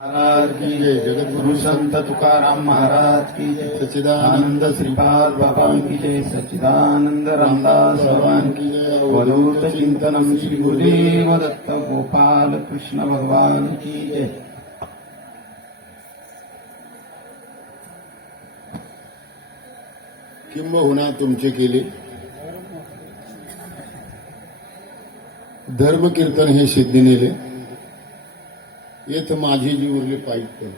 महाराज की जय। जगद्गुरु संत तुकाराम महाराज की जय। सच्चिदानंद श्रीपाद बाबा की जय। सच्चिदानंद रामदास भगवान की जय। अवधूत चिंतनम श्री गुरुदेव दत्त गोपाल कृष्ण भगवान की जय। किंबहुना तुमचे केले धर्म कीर्तन हे सिद्धी नेले येथ माझी जी उरले पाहिजे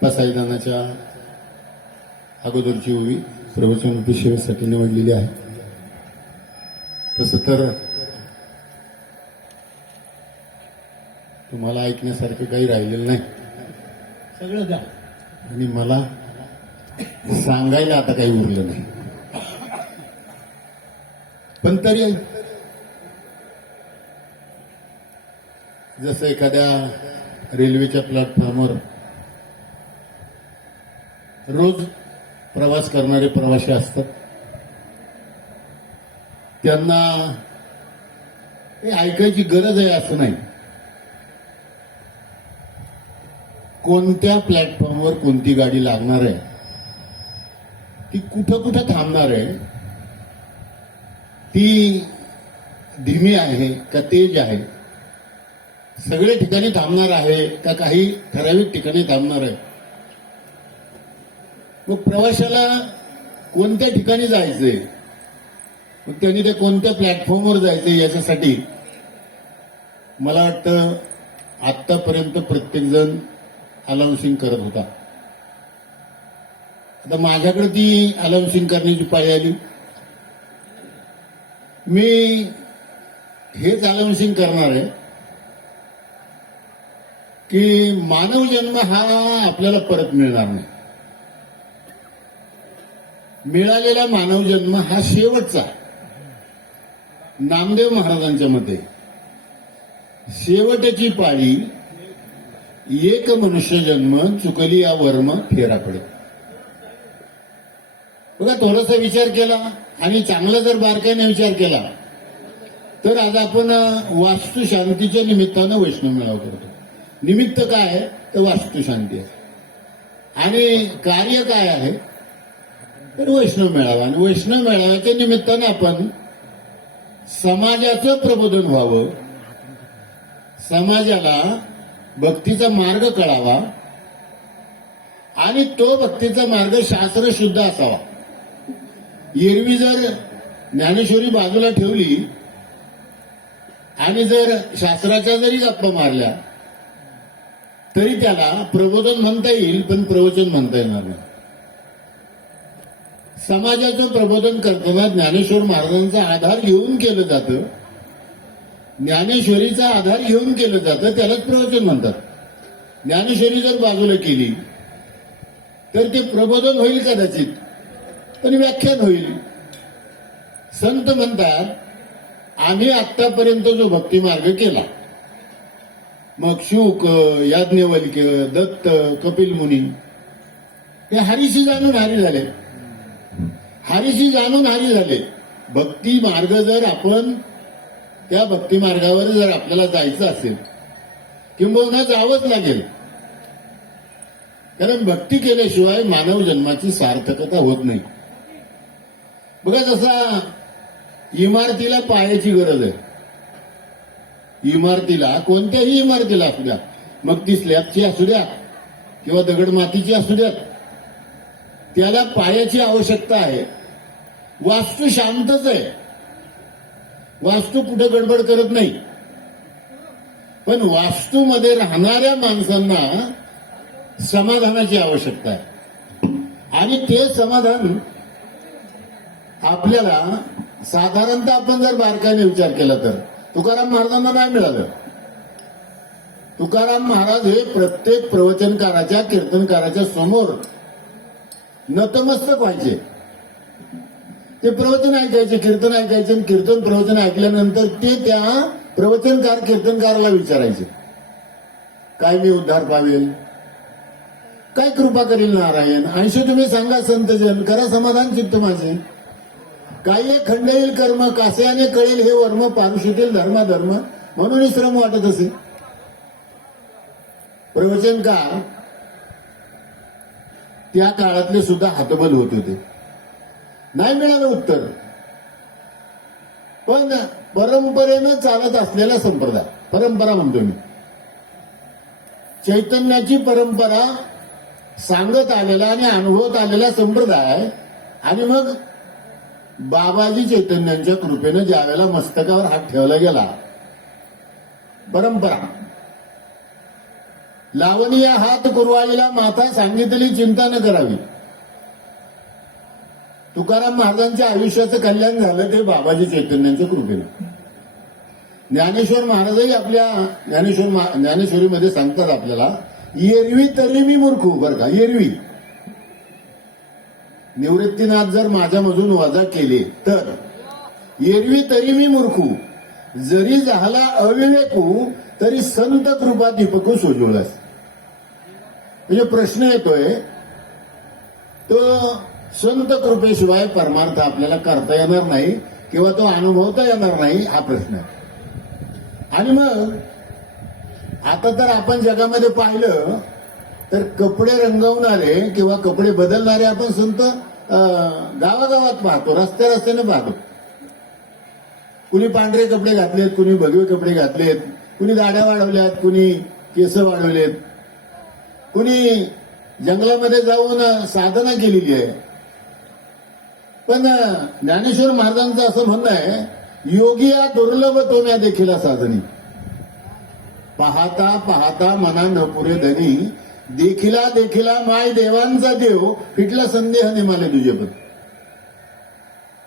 पसायदानाच्या अगोदरची ओवी प्रवचन सेवेसाठी निवडलेली आहे। तसं तर तुम्हाला ऐकण्यासारखं काही राहिलेलं नाही, सगळं द्या आणि मला सांगायला आता काही उरलं नाही। पण तरी जसं एखाद्या रेल्वेच्या प्लॅटफॉर्मवर रोज प्रवास करणारे प्रवासी असतात, त्यांना हे ऐकायची गरज आहे असं नाही। कोणत्या प्लॅटफॉर्मवर कोणती गाडी लागणार आहे, ती कुठं कुठं थांबणार आहे, ती धीमी आहे का तेज आहे, सगळे ठिकाणी थांबणार आहे का काही ठराविक ठिकाणी थांबणार आहे, मग प्रवाशाला कोणत्या ठिकाणी जायचंय, मग त्यांनी ते कोणत्या प्लॅटफॉर्मवर जायचंय याच्यासाठी मला वाटतं आतापर्यंत प्रत्येकजण अनाउन्सिंग करत होता। आता माझ्याकडे ती अनाउन्सिंग करण्याची पाळी आली। मी हेच अनाउन्सिंग करणार आहे की मानव जन्म हा आपल्याला परत मिळणार नाही। मिळालेला मानव जन्म हा शेवटचा। नामदेव महाराजांच्या मते शेवटची पाळी एक मनुष्य जन्म चुकली या वर्म फेरा पडे। बघा, थोडासा विचार केला आणि चांगला जर बारकाईने विचार केला तर आज आपण वास्तुशांतीच्या निमित्तानं वैष्णव मेळावा करतो। निमित्त काय आहे तर वास्तुशांती आहे आणि कार्य काय आहे तर वैष्णव मेळावा। आणि वैष्णव मेळाव्याच्या निमित्तानं आपण समाजाचं प्रबोधन व्हावं, समाजाला भक्तीचा मार्ग कळावा आणि तो भक्तीचा मार्ग शास्त्र शुद्ध असावा। एरवी जर ज्ञानेश्वरी बाजूला ठेवली आणि जर शास्त्राच्या जरी गप्पा मारल्या तरी त्याला प्रबोधन म्हणता येईल, पण प्रवचन म्हणता येणार नाही। समाजाचं प्रबोधन करताना ज्ञानेश्वर महाराजांचा आधार घेऊन केलं जातं, ज्ञानेश्वरीचा आधार घेऊन केलं जातं, त्यालाच प्रवचन म्हणतात। ज्ञानेश्वरी जर बाजूला केली तर ते प्रबोधन होईल कदाचित, पण व्याख्यान होईल। संत म्हणतात आम्ही आतापर्यंत जो भक्ती मार्ग केला, मग शुक, याज्ञवल्क्य, दत्त, कपिल मुनी हे हरीशी जाणून हरी झाले, हरीशी जाणून हरी झाले। भक्ती मार्ग जर आपण त्या भक्ती मार्गावर जर आपल्याला जायचं असेल किंबहुना जावंच लागेल, कारण भक्ती केल्याशिवाय मानव जन्माची सार्थकता होत नाही। बघा, जसा इमारतीला पायाची गरज आहे, इमारतीला कोणत्याही इमारतीला असू द्या, मग ती स्लॅबची असू द्या किंवा दगड मातीची असू द्या, त्याला पायाची आवश्यकता आहे। वास्तू शांतच आहे, वास्तू कुठं गडबड करत नाही, पण वास्तूमध्ये राहणाऱ्या माणसांना समाधानाची आवश्यकता आहे आणि ते समाधान आपल्याला साधारणतः आपण जर बारकाईने विचार केला तर तुकाराम महाराजांना नाही मिळालं। तुकाराम महाराज हे प्रत्येक प्रवचनकाराच्या, कीर्तनकाराच्या समोर नतमस्तक व्हायचे। ते प्रवचन ऐकायचे, कीर्तन ऐकायचे आणि कीर्तन प्रवचन ऐकल्यानंतर ते त्या प्रवचनकार कीर्तनकाराला विचारायचे, काय मी उद्धार पावेल, काय कृपा करील नारायण. 80 तुम्ही सांगा संतजन, करा समाधान चित्त माझे. काही एक खंड येईल कर्म, कास्याने कळेल हे वर्म, पारुषेतील धर्म म्हणून श्रम वाटत असे. प्रवचनकार त्या काळातले सुद्धा हतबल होत होते. नाही मिळालं उत्तर. पण परंपरेनं चालत असलेला संप्रदाय, परंपरा म्हणतो मी, चैतन्याची परंपरा सांगत आलेला आणि अनुभवत आलेला संप्रदाय. आणि मग बाबाजी चैतन्यांच्या कृपेनं ज्यावेळेला मस्तकावर हात ठेवला गेला, परंपरा. लावणी या हात कुरवाईला माथा, सांगितली चिंता न करावी. तुकाराम महाराजांच्या आयुष्याचं कल्याण झालं ते बाबाजी चैतन्यांच्या कृपेनं. ज्ञानेश्वर महाराजही आपल्या ज्ञानेश्वरीमध्ये सांगतात आपल्याला, एरवी तरी मी मूर्खू. बरं का, एरवी. निवृत्तीनाथ जर माझ्यामधून वजा केले तर, एरवी तरी मी मूर्खू, जरी झाला अविवेकू, तरी संत कृपा दीपकू सोजवलास. म्हणजे प्रश्न येतोय तो, संत कृपेशिवाय परमार्थ आपल्याला करता येणार नाही किंवा तो अनुभवता येणार नाही, हा प्रश्न आहे. आणि मग आता तर आपण जगामध्ये पाहिलं तर कपडे रंगवणारे किंवा कपडे बदलणारे आपण संत गावागावात पाहतो, रस्त्याने पाहतो. कुणी पांढरे कपडे घातलेत, कुणी भगवे कपडे घातलेत, कुणी दाढ्या वाढवल्यात, कुणी केस वाढवलेत, कुणी जंगलामध्ये जाऊन साधना केलेली आहे. पण ज्ञानेश्वर महाराजांचं असं म्हणणं आहे, योगिया दुर्लभ तो म्या देखील साधनी, पाहता पाहता मना न पुरे धनी, देखिला माय देवांचा देव, फिटला संदेह निमाले तुझे पण.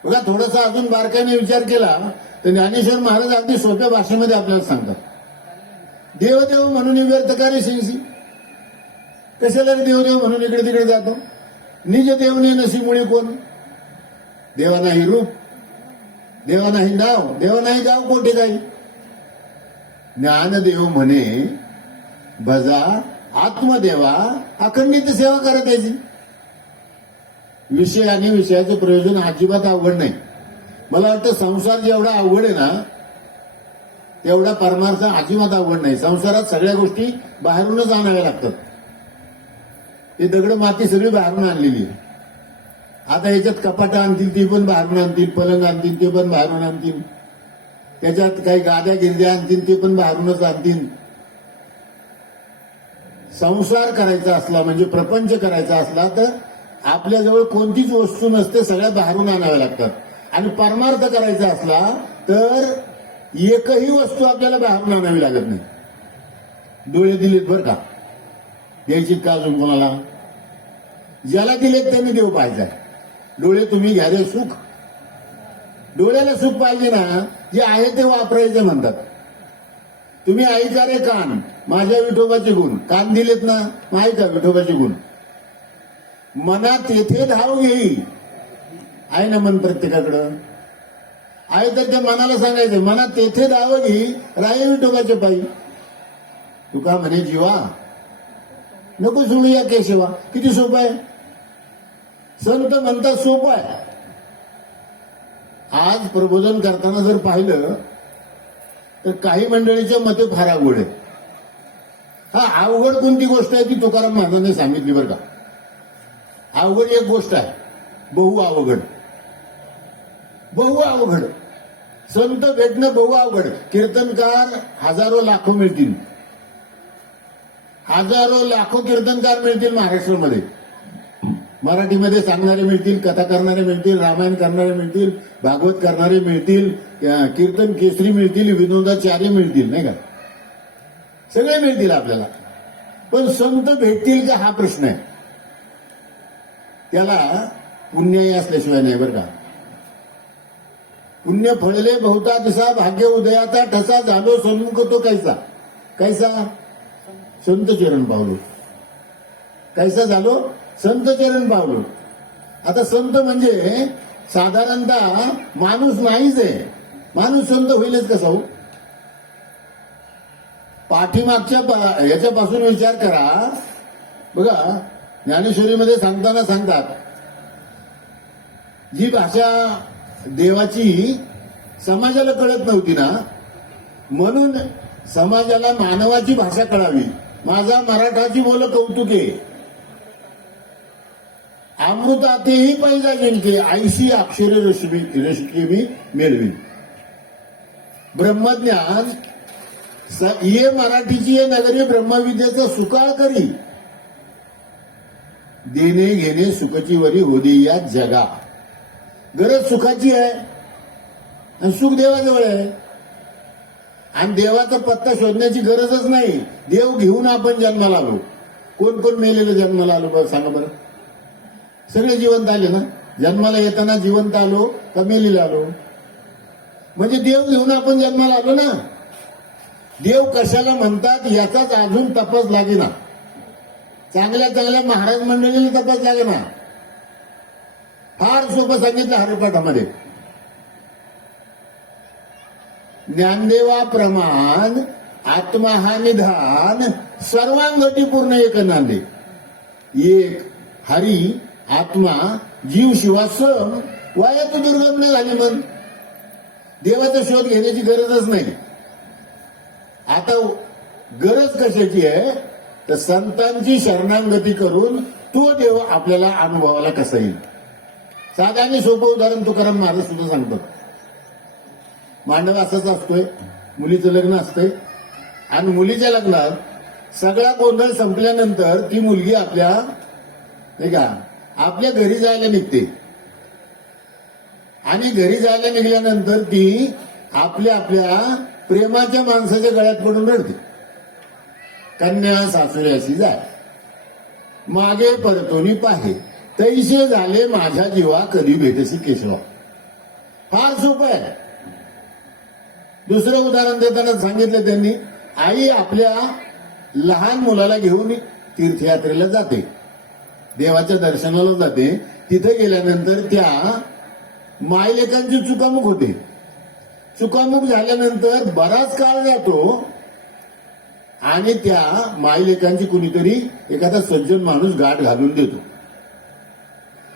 बघा, थोडासा अजून बारकाईने विचार केला तर ज्ञानेश्वर महाराज अगदी सोप्या भाषेमध्ये आपल्याला सांगतात, देवदेव म्हणून व्यर्थ कार्य शिंसी. कशाला देवदेव म्हणून इकडे तिकडे जातो. निज देवने नशी मुळे कोण. देवा नाही रूप, देवा नाही नाव, देवा नाही गाव कोठे काही. ज्ञानदेव म्हणे भजा आत्मदेवा, अखंडित सेवा करत यायची. विषय आणि विषयाचं प्रयोजन अजिबात अवघड नाही. मला वाटतं संसार जेवढा अवघड आहे ना, तेवढा परमार्थ अजिबात अवघड नाही. संसारात सगळ्या गोष्टी बाहेरूनच आणाव्या लागतात. ही दगड माती सगळी बाहेरून आणलेली आहे. आता याच्यात कपाटं आणतील ती पण बाहेरून आणतील, पलंग आणतील ते पण बाहेरून आणतील, त्याच्यात काही गाद्या गिरद्या आणतील ते पण बाहेरूनच आणतील. संसार करायचा असला म्हणजे प्रपंच करायचा असला तर आपल्याजवळ कोणतीच वस्तू नसते, सगळ्या बाहेरून आणाव्या लागतात. आणि परमार्थ करायचा असला तर एकही वस्तू आपल्याला बाहेरून आणावी लागत नाही. डोळे दिलेत बरं का, द्यायची का अजून कोणाला? ज्याला दिलेत त्यांनी देव पाहिजे. डोळे तुम्ही घ्या रे सुख. डोळ्याला सुख पाहिजे ना, जे आहे ते वापरायचं म्हणतात. तुम्ही ऐका रे कान, माझ्या विठोबाचे गुण. कान दिलेत ना, मग ऐका विठोबाचे गुण. मनात तेथे धाव घेई. आहे ना मन प्रत्येकाकडं, आहे तर त्या मनाला सांगायचं, मनात तेथे धाव घेई राय विठोबाचे पायी. तुका म्हणे जीवा नको सोडूया केशवा. किती सोपं आहे. संत म्हणतात सोपं आहे. आज प्रबोधन करताना जर पाहिलं तर काही मंडळीच्या मते फार अवघड आहे. हा, अवघड कोणती गोष्ट आहे ती तुकाराम महाराजांनी सांगितली बरं का. अवघड एक गोष्ट आहे, बहु अवघड. बहु अवघड. संत भेटणं बहु अवघड. कीर्तनकार हजारो लाखो मिळतील, हजारो लाखो कीर्तनकार मिळतील महाराष्ट्रामध्ये. मराठीमध्ये सांगणारे मिळतील, कथा करणारे मिळतील, रामायण करणारे मिळतील, भागवत करणारे मिळतील, कीर्तन केसरी मिळतील, विनोदाचार्य मिळतील, नाही का. सगळे मिळतील आपल्याला. पण संत भेटतील का हा प्रश्न आहे. त्याला पुण्याही असल्याशिवाय नाही बरं का. पुण्य फळले बहुता दिसा, भाग्य उदयाचा ठसा, झालो सन्मुख तो कैसा. कैसा? संत चरण पावलो. कैसा झालो? संत चरण पावलो. आता संत म्हणजे साधारणतः माणूस नाहीच आहे. माणूस संत होईलच कसा हो. पाठीमागच्या याच्यापासून विचार करा बघा. ज्ञानेश्वरीमध्ये सांगताना सांगतात, जी भाषा देवाची समाजाला कळत नव्हती ना, म्हणून समाजाला मानवाची भाषा कळावी. माझा मराठाची बोल कौतुके, अमृतातेही पैजा जिंके, ऐशी अक्षरे रश्मी मेळवी. ब्रह्मज्ञान ये मराठीची ये नगरी ब्रह्मविद्येचं सुकाळ करी, देणे घेणे सुखची वरी होदी या जगा. गरज सुखाची आहे आणि सुख देवाजवळ आहे, आणि देवाचा पत्ता शोधण्याची गरजच नाही. देव घेऊन आपण जन्माला आलो. कोण कोण मेलेलं जन्माला आलो बरं सांगा बरं? सगळे जिवंत आले ना. जन्माला येताना जिवंत आलो का मेलेले आलो? म्हणजे देव घेऊन आपण जन्माला आलो ना. देव कशाला म्हणतात याचाच अजून तपास लागेना. चांगल्या चांगल्या महाराज मंडळीला तपास लागेना. फार सोपं सांगितलं हरिपाठामध्ये. ज्ञानदेवाप्रमाण आत्मा हा निधान, सर्वांगटी पूर्ण एक नांदे. एक हरी आत्मा जीव शिवा सम, वाया तू दुर्गम न झाली. मग देवाचा शोध घेण्याची गरजच नाही. आता गरज कशाची आहे तर संतांची शरणागती करून तो देव आपल्याला अनुभवाला कसा येईल. साधं आणि सोपं उदाहरण तुकाराम महाराज सुद्धा सांगतात. मांडव असाच असतोय, मुलीचं लग्न असतंय आणि मुलीच्या लग्नात सगळा गोंधळ संपल्यानंतर ती मुलगी आपल्या नाही का आपल्या घरी जायला निघते. आणि घरी जायला निघाल्यानंतर ती आपल्या आपल्या प्रेमाच्या माणसाच्या गळ्यात पडून रडते. कन्या सासुऱ्याशी जाय, मागे परतोनी पाहे, तैसे झाले माझ्या जीवा कधी भेटसी केशवा. फार सोपं आहे. दुसरं उदाहरण देताना सांगितलं त्यांनी, आई आपल्या लहान मुलाला घेऊन तीर्थयात्रेला जाते, देवाच्या दर्शनाला जाते. तिथे गेल्यानंतर त्या मायलेकांची चुकामुक होते. चुकामुक झाल्यानंतर बराच काळ जातो आणि त्या मायलेकांची कुणीतरी एखादा सज्जन माणूस गाठ घालून देतो.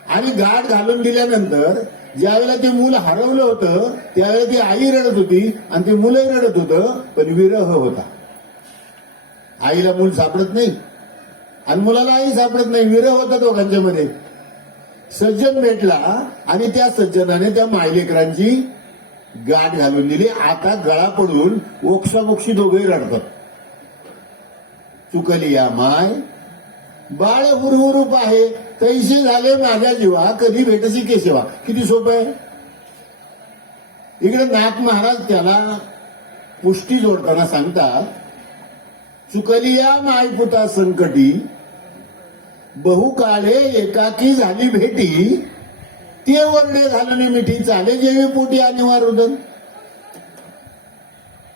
आणि गाठ घालून दिल्यानंतर ज्यावेळेला ते मूल हरवलं होतं त्यावेळेला ती आई रडत होती आणि ते मुलंही रडत होतं, पण विरह होता. आईला मूल सापडत नाही आणि मुलाला आई सापडत नाही, विरह होता दोघांच्या मध्ये. सज्जन भेटला आणि त्या सज्जनाने त्या मायलेकरांची गाठ घालून दिली. आता गळा पडून ओक्साबोक्षी दोघेही रडतात. चुकली या माय बाळ हुरहुरूप आहे, तैसे झाले माझ्या जीवा कधी भेटसी केशवा. किती सोपं आहे. इकडे नाथ महाराज त्याला पुष्टी जोडताना सांगतात, चुकली या मायपुता संकटी, बहुकाळे एकाकी झाली भेटी, ते वर्णे घालणे मिठी, चाले जेवी पोटी अनिवार रुदन.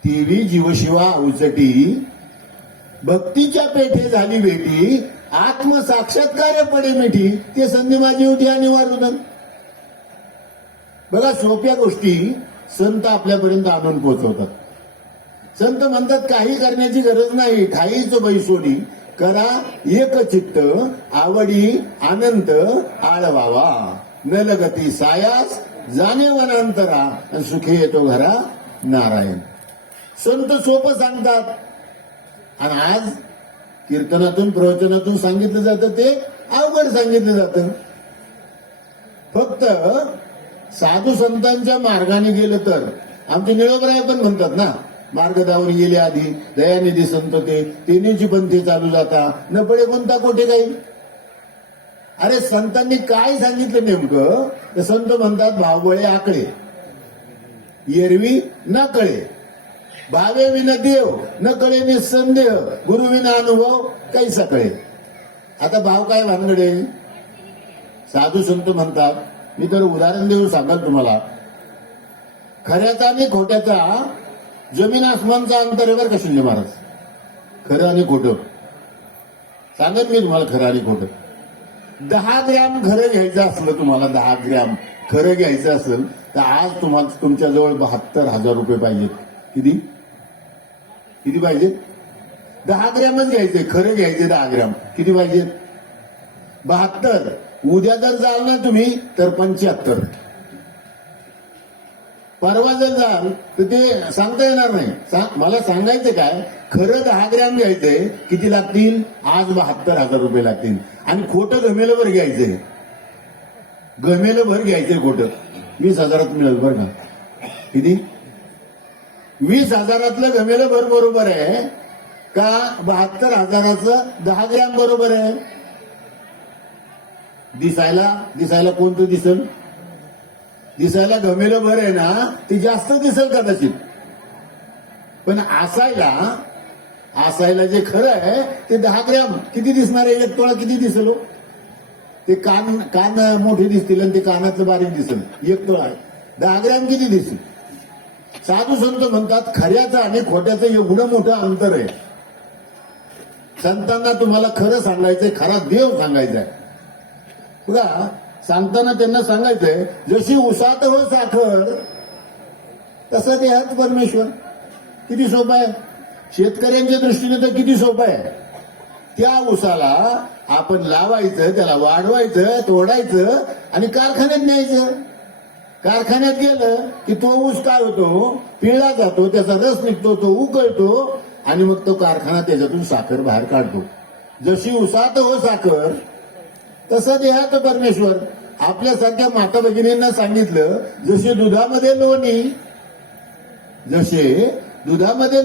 तेवी जीवशिवा उचटी, भक्तीच्या पेठे झाली भेटी, आत्मसाक्षात्कार पडे मिठी, ते संधी माझी होती अनिवार रुदन. बघा सोप्या गोष्टी संत आपल्यापर्यंत आणून पोहोचवतात. संत म्हणतात काही करण्याची गरज नाही, ठाईच बैसोनी करा एक चित्त, आवडी अनंत आळवावा, न लगती सायास जाणे वनांतरा, आणि सुखी येतो घरा नारायण. संत सोपं सांगतात आणि आज कीर्तनातून प्रवचनातून सांगितलं जातं ते अवघड सांगितलं जातं. फक्त साधू संतांच्या मार्गाने गेलं तर, आमचे निळोबराय पण म्हणतात ना, मार्ग दावून गेले आधी दयानिधी संत ते तेनीची पंथी चालू जाता, न पडे कोणता कोठे काही. अरे संतांनी काय सांगितलं नेमकं तर संत म्हणतात, भावबळे आकळे एरवी न कळे, भावे विना देव न कळे निसंदेह, गुरु विना अनुभव काही सकळे. आता भाव काय भानगडे. साधू संत म्हणतात, मी तर उदाहरण देऊन सांगाल तुम्हाला, खऱ्याचा आणि खोट्याचा जमीन आसमानचा अंतर आहे बरं का शिंदे महाराज. खरं आणि खोटं सांगत मी तुम्हाला, खरं आणि खोटं. 10 ग्रॅम खरं घ्यायचं असलं तुम्हाला, 10 ग्रॅम खरं घ्यायचं असेल तर आज तुम्हाला तुमच्याजवळ 72,000 रुपये पाहिजेत. किती किती पाहिजेत? 10 ग्रॅमच घ्यायचे, खरं घ्यायचे 10 ग्रॅम. किती पाहिजेत? 72. उद्या जर जाल ना तुम्ही तर 75. परवा जर जाल तर ते सांगता येणार नाही. मला सांगायचं काय, खरं 10 ग्रॅम घ्यायचंय, किती लागतील? आज 72,000 रुपये लागतील. आणि खोटं गमेलभर घ्यायचंय, गमेलभर घ्यायचंय खोटं, 20,000 मिळेल बरं का. किती? 20,000 गमेलभर बरोबर आहे का 72,000 10 ग्रॅम बरोबर आहे? दिसायला कोणतं दिसल? दिसायला गमेलं भर आहे ना, ते जास्त दिसेल कदाचित, पण असायला जे खरं आहे ते 10 ग्रॅम किती दिसणार आहे? 1 तोळा किती दिसेल हो? ते कान मोठे दिसतील आणि ते कानातलं बारीक दिसेल. 1 तोळा 10 ग्रॅम किती दिसेल? साधू संत म्हणतात खऱ्याचं आणि खोट्याचं एवढं मोठं अंतर आहे. संतांना तुम्हाला खरं सांगायचंय, खरा देव सांगायचा आहे. बघा, सांगताना त्यांना सांगायचंय, जशी उसात हो साखर तसं देहात परमेश्वर. किती सोपं आहे. शेतकऱ्यांच्या दृष्टीने तर किती सोपं आहे. त्या उसाला आपण लावायचं, त्याला वाढवायचं, तोडायचं आणि कारखान्यात न्यायचं. कारखान्यात गेलं की तो ऊस काय होतो? पिळला जातो, त्याचा रस निघतो, तो उकळतो आणि मग तो कारखाना त्याच्यातून साखर बाहेर काढतो. जशी उसात हो साखर तसं देहात परमेश्वर. आपल्यासारख्या माता भगिनींना सांगितलं, जसे दुधामध्ये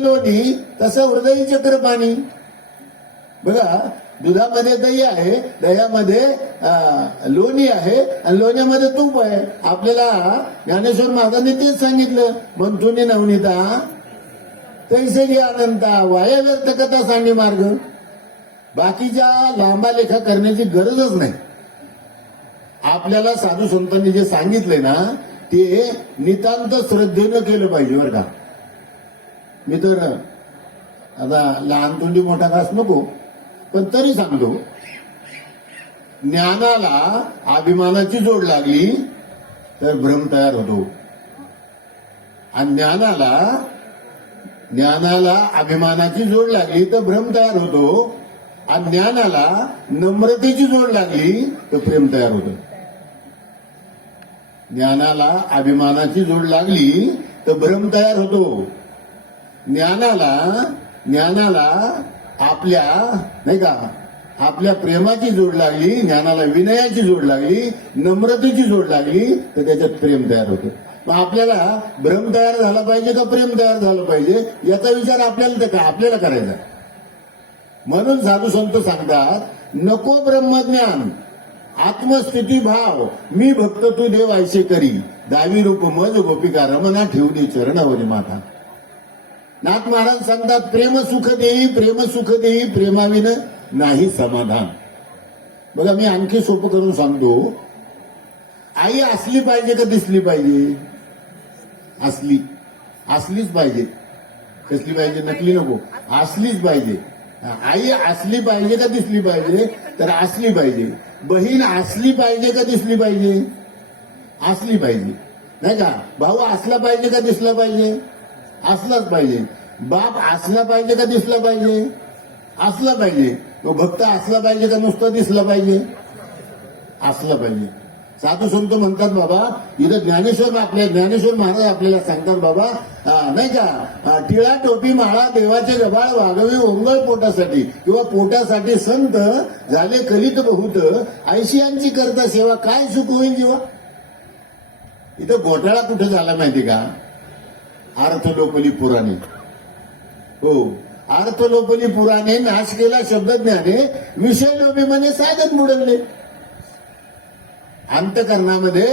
लोणी तसं हृदय चक्र पाणी. बघा, दुधामध्ये दही आहे, दह्यामध्ये लोणी आहे आणि लोण्यामध्ये तूप आहे. आपल्याला ज्ञानेश्वर महाराजांनी तेच सांगितलं, मंथुनी नवनीता तैसे घे अनंता, वाया व्यर्थ कथा सांगे मार्ग. बाकीच्या लांबा लेखा करण्याची गरजच नाही. आपल्याला साधू संतांनी जे सांगितलंय ना, ते नितांत श्रद्धेनं केलं पाहिजे बरं का. मी तर आता लहान तोंडी मोठा घास नको, पण तरी सांगतो, ज्ञानाला अभिमानाची जोड लागली तर भ्रम तयार होतो. आणि ज्ञानाला अभिमानाची जोड लागली तर भ्रम तयार होतो. आणि ज्ञानाला नम्रतेची जोड लागली तर प्रेम तयार होतं. ज्ञानाला अभिमानाची जोड लागली तर भ्रम तयार होतो. ज्ञानाला आपल्या नाही का आपल्या प्रेमाची जोड लागली, ज्ञानाला विनयाची जोड लागली, नम्रतेची जोड लागली तर त्याच्यात प्रेम तयार होतं. मग आपल्याला भ्रम तयार झाला पाहिजे का प्रेम तयार झालं पाहिजे याचा विचार आपल्याला करायचा. म्हणून साधू संत सांगतात, नको ब्रह्मज्ञान आत्मस्थिती भाव, मी भक्त तू देव ऐसे करी, दावी रूप मज गोपिका रमना ठेवली चरणावरी माता. नाथ महाराज सांगतात, प्रेम सुख देई प्रेमाविन नाही समाधान. बघा, मी आणखी सोपं करून सांगतो, आई असली पाहिजे का दिसली पाहिजे? असलीच पाहिजे. कसली पाहिजे? नकली नको, असलीच पाहिजे. आई असली पाहिजे का दिसली पाहिजे? तर असली पाहिजे. बहीण असली पाहिजे का दिसली पाहिजे? असली पाहिजे, नाही का. भाऊ असला पाहिजे का दिसला पाहिजे? असलाच पाहिजे. बाप असला पाहिजे का दिसला पाहिजे? असला पाहिजे. तो भक्त असला पाहिजे का नुसतं दिसला पाहिजे? असला पाहिजे. साधू संत म्हणतात, बाबा इथं ज्ञानेश्वर महाराज आपल्याला सांगतात, बाबा नाही का, टिळा टोपी माळा देवाचे गबाळ वागवे ओंगळ पोटासाठी, किंवा पोटासाठी संत झाले कलित बहुत, ऐशियांची करता सेवा, काय सुख होईल जीवा. इथं घोटाळा कुठे झाला माहिती का? अर्थलोपली पुराणे. हो, अर्थलोपली पुराणे नाश केला शब्दज्ञाने, विषय लोभी म्हणे साधन बुडवले. अंतकरणामध्ये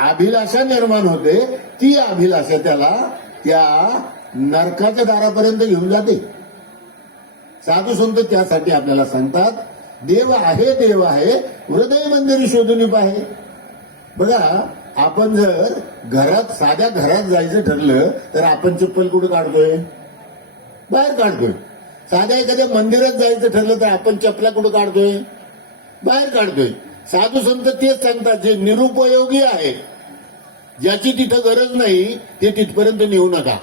अभिलाषा निर्माण होते, ती अभिलाषा त्याला त्या नरकाच्या दारापर्यंत घेऊन जाते. साधू संत त्यासाठी आपल्याला सांगतात, देव आहे हृदय मंदिरी शोधून पाहे. बघा, आपण जर साध्या घरात जायचं ठरलं तर आपण चप्पल कुठं काढतोय? बाहेर काढतोय. साध्या एखाद्या मंदिरात जायचं ठरलं तर आपण चपला कुठं काढतोय? बाहेर काढतोय. साधू संत तेच सांगतात, जे निरुपयोगी आहे, ज्याची तिथं गरज नाही, ते तिथपर्यंत नेऊ नका.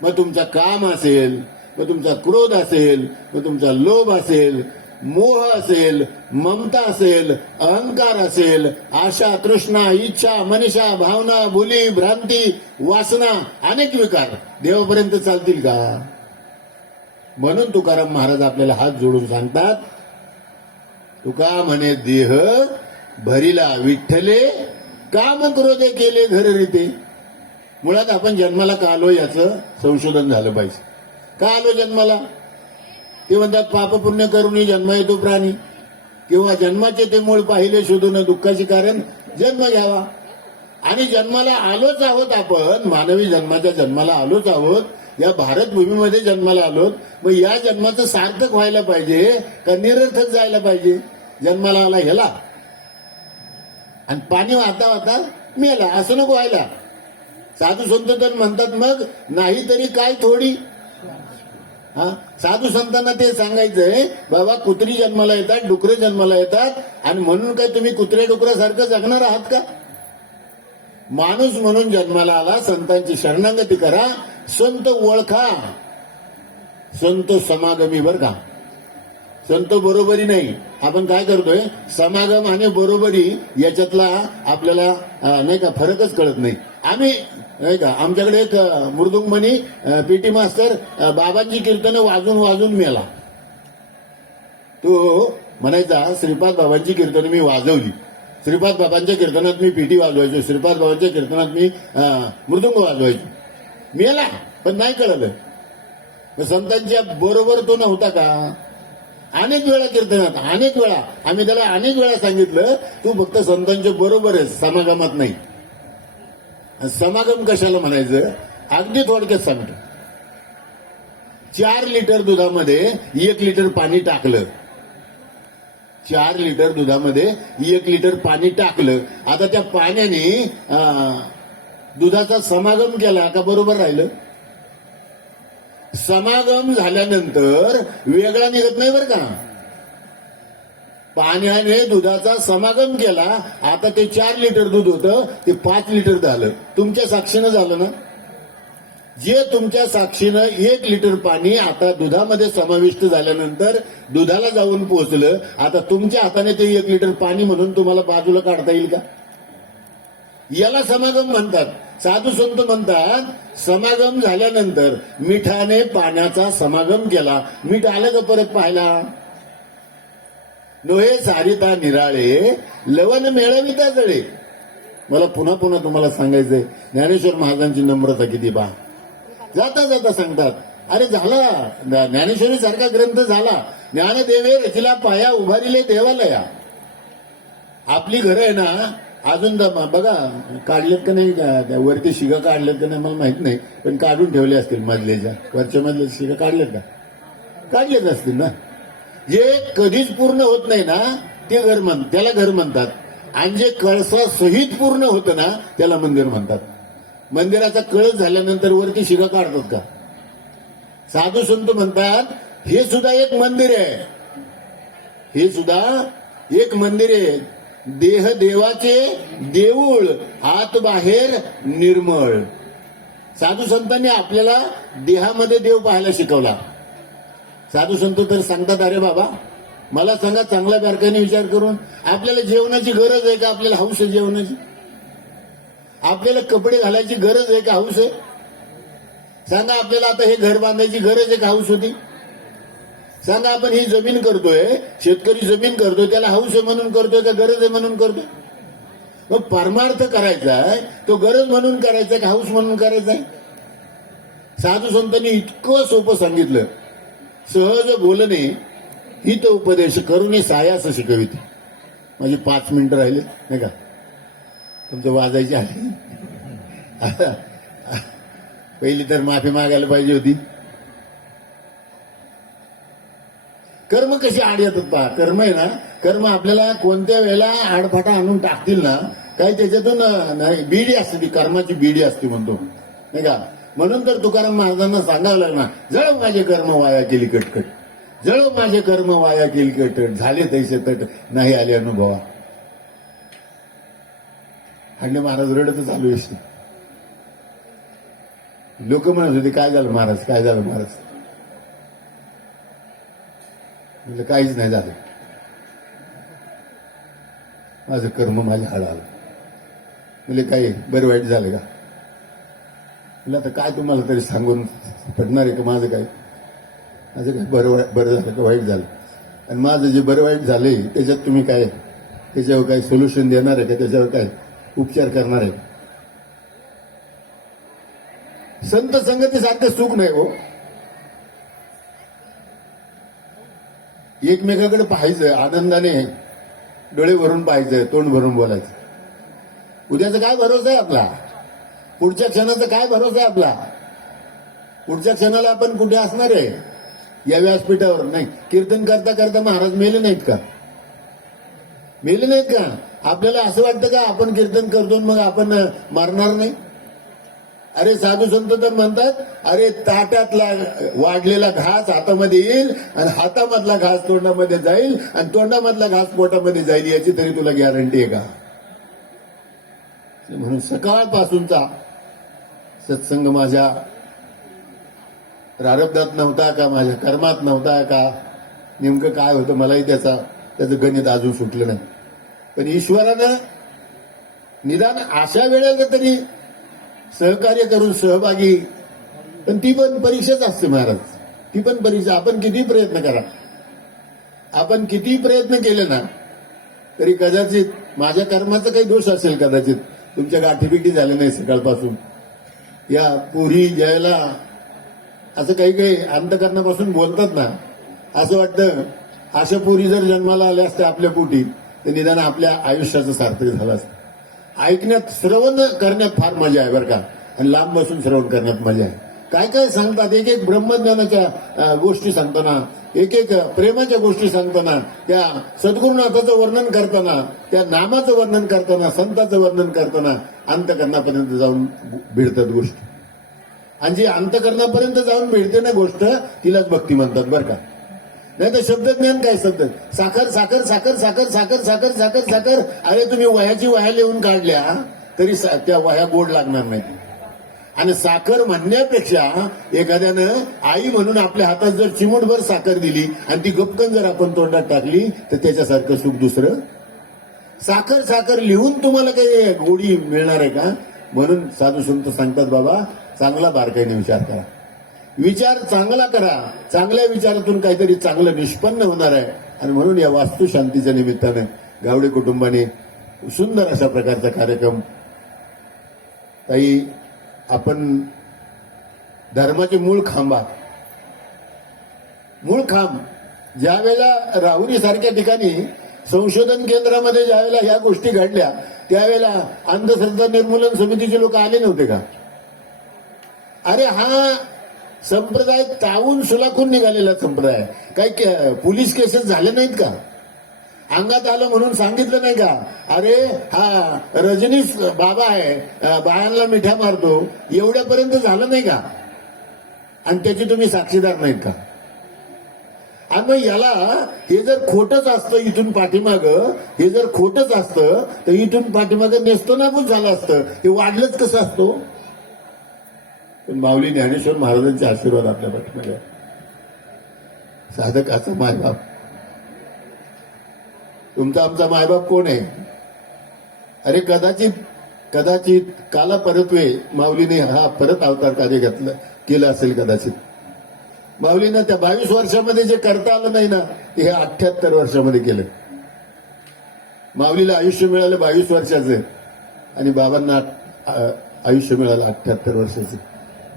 मग तुमचं काम असेल, मग तुमचा क्रोध असेल, मग तुमचा लोभ असेल, मोह असेल, ममता असेल, अहंकार असेल, आशा, तृष्णा, इच्छा, मनीषा, भावना, भुली, भ्रांती, वासना, अनेक विकार देवापर्यंत चालतील का? म्हणून तुकाराम महाराज आपल्याला हात जोडून सांगतात, तुका म्हणे देह भरिला विठ्ठले, काम क्रोधे केले घर रीते. मुळात आपण जन्माला का आलो याचं संशोधन झालं पाहिजे. का आलो जन्माला? ते म्हणतात पाप पुण्य करून जन्म येतो प्राणी, किंवा जन्माचे ते मूळ पाहिले शोधून दुःखाचे कारण जन्म घ्यावा. आणि जन्माला आलोच आहोत आपण, मानवी जन्माला आलोच आहोत, या भारतभूमीमध्ये जन्माला आलोत. मग या जन्माचं सार्थक व्हायला पाहिजे का निरर्थक जायला पाहिजे? जन्माला आला ह्याला आणि पाणी वाहता वाहता मेला, असं नको व्हायला. साधू संत तर म्हणतात मग नाही तरी काय थोडी. हा, साधू संतांना ते सांगायचंय, बाबा कुत्री जन्माला येतात, डुकरे जन्माला येतात, आणि म्हणून काय तुम्ही कुत्र्या डुकरासारखं जगणार आहात का? माणूस म्हणून जन्माला आला, संतांची शरणागती करा, संत ओळखा, संत समागमी बर का. संत बरोबरी नाही. आपण काय करतोय, समागम आणि बरोबरी याच्यातला आपल्याला नाही का फरकच कळत नाही. आम्ही नाही का, आमच्याकडे एक मृदुंगमणी पीटी मास्तर बाबांची कीर्तनं वाजून वाजून मेला. तो म्हणायचा श्रीपाद बाबांची कीर्तनं मी वाजवली, श्रीपाद बाबांच्या कीर्तनात मी पीटी वाजवायचो, श्रीपाद बाबांच्या कीर्तनात मी मृदुंग वाजवायचो. मेला, पण नाही कळलं. संतांच्या बरोबर तो नव्हता का? अनेक वेळा कीर्तनात, अनेक वेळा आम्ही त्याला अनेक वेळा सांगितलं, तू फक्त संतांच्या बरोबर आहेस, समागमात नाही. समागम कशाला म्हणायचं? अगदी थोडक्यात सांगतो. 4 लिटर दुधामध्ये 1 लिटर पाणी टाकलं, 4 लिटर दुधामध्ये 1 लिटर पाणी टाकलं. आता त्या पाण्याने दुधाचा समागम केला का बरोबर राहिलं? समागम झाल्यानंतर वेगळा निघत नाही बरं का. पाण्याने दुधाचा समागम केला, आता ते 4 लिटर दूध होतं ते 5 लिटर झालं. तुमच्या साक्षीनं झालं ना? जे तुमच्या साक्षीनं 1 लिटर पाणी आता दुधामध्ये समाविष्ट झाल्यानंतर दुधाला जाऊन पोहोचलं, आता तुमच्या हाताने ते 1 लिटर पाणी म्हणून तुम्हाला बाजूला काढता येईल का? याला समागम म्हणतात. साधू संत म्हणतात, समागम झाल्यानंतर मिठाने पाण्याचा समागम केला, मीठ आलं का परत पाहायला? नोहे सारिता निराळे, लवण मेळविता जळे. मला पुन्हा पुन्हा तुम्हाला सांगायचंय, ज्ञानेश्वर महाराजांची नम्रता किती पहा. जाता जाता सांगतात, अरे झाला ज्ञानेश्वरी सारखा ग्रंथ झाला, ज्ञानदेवे रचिला पाया उभारिले देवालया. आपली घरं आहे ना अजून बघा काढलेत का नाही, वरती शिगा काढलेत का नाही मला माहित नाही, पण काढून ठेवले असतील मधल्याच्या, वरच्या मधल्या शिगा काढलेत का? काढलेच असतील ना. जे कधीच पूर्ण होत नाही ना ते त्याला घर म्हणतात, आणि जे कळसा सहित पूर्ण होतं ना त्याला मंदिर म्हणतात. मंदिराचा कळस झाल्यानंतर वरती शिगा काढतात का? साधू संत म्हणतात हे सुद्धा एक मंदिर आहे, हे सुद्धा एक मंदिर आहे. देह देवाचे देऊळ, आत बाहेर निर्मळ. साधू संतांनी आपल्याला देहामध्ये देव पाहायला शिकवला. साधू संत तर सांगतात, अरे बाबा मला सांगा चांगल्या बारकाईने विचार करून, आपल्याला जेवणाची गरज आहे का? आपल्याला हौस आहे जेवणाची? आपल्याला कपडे घालायची गरज आहे का? हौस आहे? सांगा आपल्याला आता हे घर बांधायची गरज आहे का? हौस होती? सांगा आपण ही जमीन करतोय, शेतकरी जमीन करतोय, त्याला हौस आहे म्हणून करतोय का गरज आहे म्हणून करतोय? मग परमार्थ करायचा आहे तो गरज म्हणून करायचा का हौस म्हणून करायचा आहे? साधू संतांनी इतकं सोपं सांगितलं, सहज बोलणे हित उपदेश करून सायास शिकविते. माझी 5 मिनिटं राहिले नाही का, तुमचं वाजायची आली. पहिली तर माफी मागायला पाहिजे होती. कर्म कशी आड येतात पहा. कर्म आहे ना, कर्म आपल्याला कोणत्या वेळेला आडफाटा आणून टाकतील ना, काही त्याच्यातून नाही बीडी असते, ती कर्माची बीडी असते म्हणतो नाही का. म्हणून तर तुकाराम महाराजांना सांगावं लागणार, जळ माझे कर्म वाया केली कटकट, जळ माझे कर्म वाया केली कटकट, झाले तैसे तट नाही आले अनुभवा. हंडे महाराज रडत चालू असते. लोक म्हणत होते काय झालं महाराज, काय झालं महाराज. म्हणजे काहीच नाही झालं, माझं कर्म माझ्या हाड आलं. म्हणजे काही बरं वाईट झालं का? म्हणजे आता काय तुम्हाला तरी सांगून पडणार आहे का माझं काय बरं झालं का वाईट झालं? आणि माझं जे बरं वाईट झालंय त्याच्यात तुम्ही काय त्याच्यावर काय सोल्युशन देणार आहे का? त्याच्यावर काय उपचार करणार आहे? संत संगतीसारखं सुख नाही हो. एकमेकाकडे पाहायचं, आनंदाने डोळे भरून पाहायचं, तोंड भरून बोलायचं. उद्याचा काय भरोसा आहे आपला? पुढच्या क्षणाचा काय भरोसा आहे आपला? पुढच्या क्षणाला आपण कुठे असणार आहे? या व्यासपीठावर नाही. कीर्तन करता करता महाराज मेले नाहीत का? मेले नाहीत का? आपल्याला असं वाटतं का आपण कीर्तन करतो मग आपण मरणार नाही? अरे साधू संत तर म्हणतात, अरे ताटातला वाढलेला घास हातामध्ये येईल आणि हातामधला घास तोंडामध्ये जाईल आणि तोंडामधला घास पोटामध्ये जाईल, याची तरी तुला गॅरंटी आहे का? म्हणून सकाळपासूनचा सत्संग माझ्या प्रारब्धात नव्हता का, माझ्या कर्मात नव्हता का, नेमकं काय होतं मलाही त्याचं गणित अजून सुटलं नाही. पण ईश्वरानं निदान अशा वेळेला तरी सहकार्य करून सहभागी, पण ती पण परीक्षाच असते महाराज, ती पण परीक्षा. आपण किती प्रयत्न करा, आपण किती प्रयत्न केले ना तरी कदाचित माझ्या कर्माचा काही दोष असेल, कदाचित तुमच्या गाठीबिठी झाल्या नाही सकाळपासून. या पोरी ज्यावेळेला असं काही काही अंतकरणापासून बोलतात ना, असं वाटतं अशा पोरी जर जन्माला आल्या असत्या आपल्या पोटी तर निदान आपल्या आयुष्याचं सार्थक झालं असतं. ऐकण्यात, श्रवण करण्यात फार मजा आहे बरं का, आणि लांब बसून श्रवण करण्यात मजा आहे. काय काय सांगतात, एक एक ब्रह्मज्ञानाच्या गोष्टी सांगताना, एक एक प्रेमाच्या गोष्टी सांगताना, त्या सद्गुरुनाथाचं वर्णन करताना, त्या नामाचं वर्णन करताना, संताचं वर्णन करताना अंतकरणापर्यंत जाऊन भिडतात गोष्टी. आणि जी अंतकरणापर्यंत जाऊन भिडते ना गोष्ट, तिलाच भक्ती म्हणतात बरं का. नाही तर शब्दज्ञान काय? शब्द साखर साखर साखर साखर साखर साखर साखर साखर. अरे तुम्ही वह्याची वह्या लिहून काढल्या तरी त्या वह्या गोड लागणार नाही. आणि साखर म्हणण्यापेक्षा एखाद्यानं आई म्हणून आपल्या हातात जर चिमूटभर साखर दिली आणि ती गपकन जर आपण तोंडात टाकली तर त्याच्यासारखं सुख दुसरं. साखर साखर लिहून तुम्हाला काही गोडी मिळणार आहे का? म्हणून साधू संत सांगतात, बाबा चांगला बारकाईने विचार करा, विचार चांगला करा, चांगल्या विचारातून काहीतरी चांगलं निष्पन्न होणार आहे. आणि म्हणून या वास्तुशांतीच्या निमित्तानं गावडे कुटुंबाने सुंदर अशा प्रकारचा कार्यक्रम. ताई, आपण धर्माचे मूळ खांबा, मूळ खांब. ज्या वेळेला राहुरी सारख्या ठिकाणी संशोधन केंद्रामध्ये ज्यावेळेला ह्या गोष्टी घडल्या त्यावेळेला अंधश्रद्धा निर्मूलन समितीचे लोक आले नव्हते का? अरे हा संप्रदाय तावून सुलाखून निघालेला संप्रदाय. काही पोलीस केसेस झाले नाहीत का? अंगात आलं म्हणून सांगितलं नाही का? अरे हा रजनीश बाबा आहे, बायांना मिठा मारतो, एवढ्यापर्यंत झालं नाही का? आणि त्याची तुम्ही साक्षीदार नाहीत का? आणि मग याला हे जर खोटच असतं इथून पाठीमागं, हे जर खोटच असतं तर इथून पाठीमागं नेस्तनाबूत झालं असतं, हे वाढलंच कसं असतो? पण माऊली ज्ञानेश्वर महाराजांचे आशीर्वाद आपल्या पाठीमागे. साधकाचा मायबाप, तुमचा आमचा मायबाप कोण आहे? अरे कदाचित काला परत्वे माऊलीने हा परत अवतार कार्य केलं असेल. कदाचित माऊलीनं त्या 22 वर्षामध्ये जे करता आलं नाही ना, ते हे 78 वर्षामध्ये केलं. माऊलीला आयुष्य मिळालं 22 वर्षाचं आणि बाबांना आयुष्य मिळालं 78 वर्षाचं.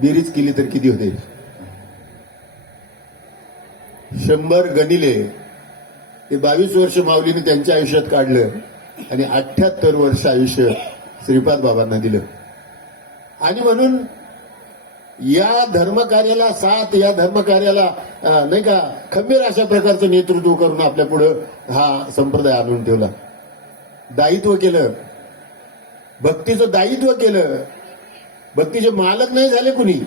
बेरीज केली तर किती होते? 100 गणिले. ते 22 वर्ष माऊलीने त्यांच्या आयुष्यात काढलं आणि 78 वर्ष आयुष्य श्रीपाद बाबांना दिलं. आणि म्हणून या धर्मकार्याला साथ, या धर्मकार्याला नाही का खंबीर अशा प्रकारचं नेतृत्व करून आपल्या पुढं हा संप्रदाय आणून ठेवला. दायित्व केलं, भक्तीचं दायित्व केलं. भक्तीचे मालक नाही झाले कुणी.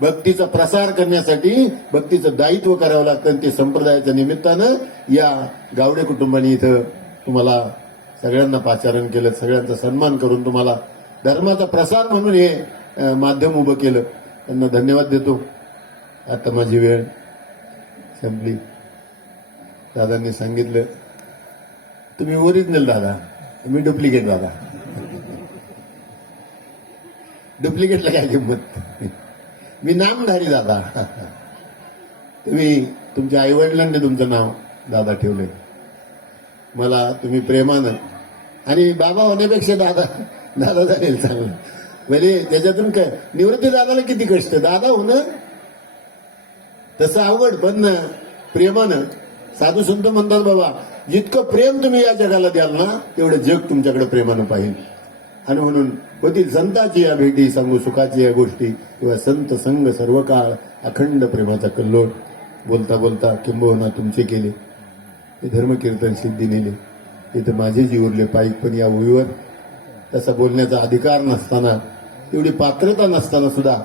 भक्तीचा प्रसार करण्यासाठी भक्तीचं दायित्व करावं लागतं. ते संप्रदायाच्या निमित्तानं या गावडे कुटुंबाने इथं तुम्हाला सगळ्यांना पाचारण केलं, सगळ्यांचा सन्मान करून तुम्हाला धर्माचा प्रसार म्हणून हे माध्यम उभं केलं. त्यांना धन्यवाद देतो. आता माझी वेळ संपली. दादांनी सांगितलं तुम्ही ओरिजिनल दादा, मी डुप्लिकेट दादा. डुप्लिकेटला काय किंमत, मी नामधारी दादा. तुम्ही तुमच्या आईवडिलांनी तुमचं नाव दादा ठेवलंय. मला तुम्ही प्रेमानं आणि बाबा होण्यापेक्षा दादा दादा झालेलं चांगलं. म्हणजे त्याच्यातून काय निवृत्ती दादाला किती कष्ट, दादा होणं तसं अवघड, पण प्रेमानं. साधू संत म्हणतात बाबा जितकं प्रेम तुम्ही या जगाला द्याल ना तेवढं जग तुमच्याकडे प्रेमानं पाहिजे. आणि म्हणून होतील संताची या भेटी, सांगू सुखाची या गोष्टी, किंवा संत संग सर्व काळ अखंड प्रेमाचा कल्लोळ. बोलता बोलता किंबहुना तुमचे केले हे धर्मकीर्तन सिद्धी नेले. इथं माझे जीव उरले पायीक, पण या ओळीवर तसा बोलण्याचा अधिकार नसताना, एवढी पात्रता नसताना सुद्धा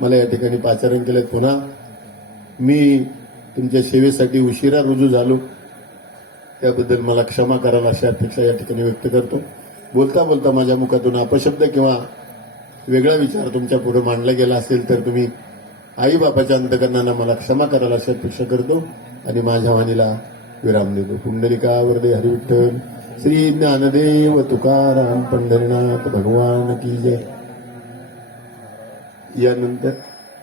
मला या ठिकाणी पाचारण केलं. पुन्हा मी तुमच्या सेवेसाठी उशिरा रुजू झालो त्याबद्दल मला क्षमा करायला अशी अपेक्षा या ठिकाणी व्यक्त करतो. बोलता बोलता माझ्या मुखातून अपशब्द किंवा वेगळा विचार तुमच्या पुढे मांडला गेला असेल तर तुम्ही आई बापाच्या अंतकरणानं मला क्षमा करायला अशी अपेक्षा करतो आणि माझ्या वाणीला विराम देतो. पुंडलिका वरदे हरिविठ्ठल श्री ज्ञानदेव तुकाराम पंढरीनाथ भगवान की जय. यानंतर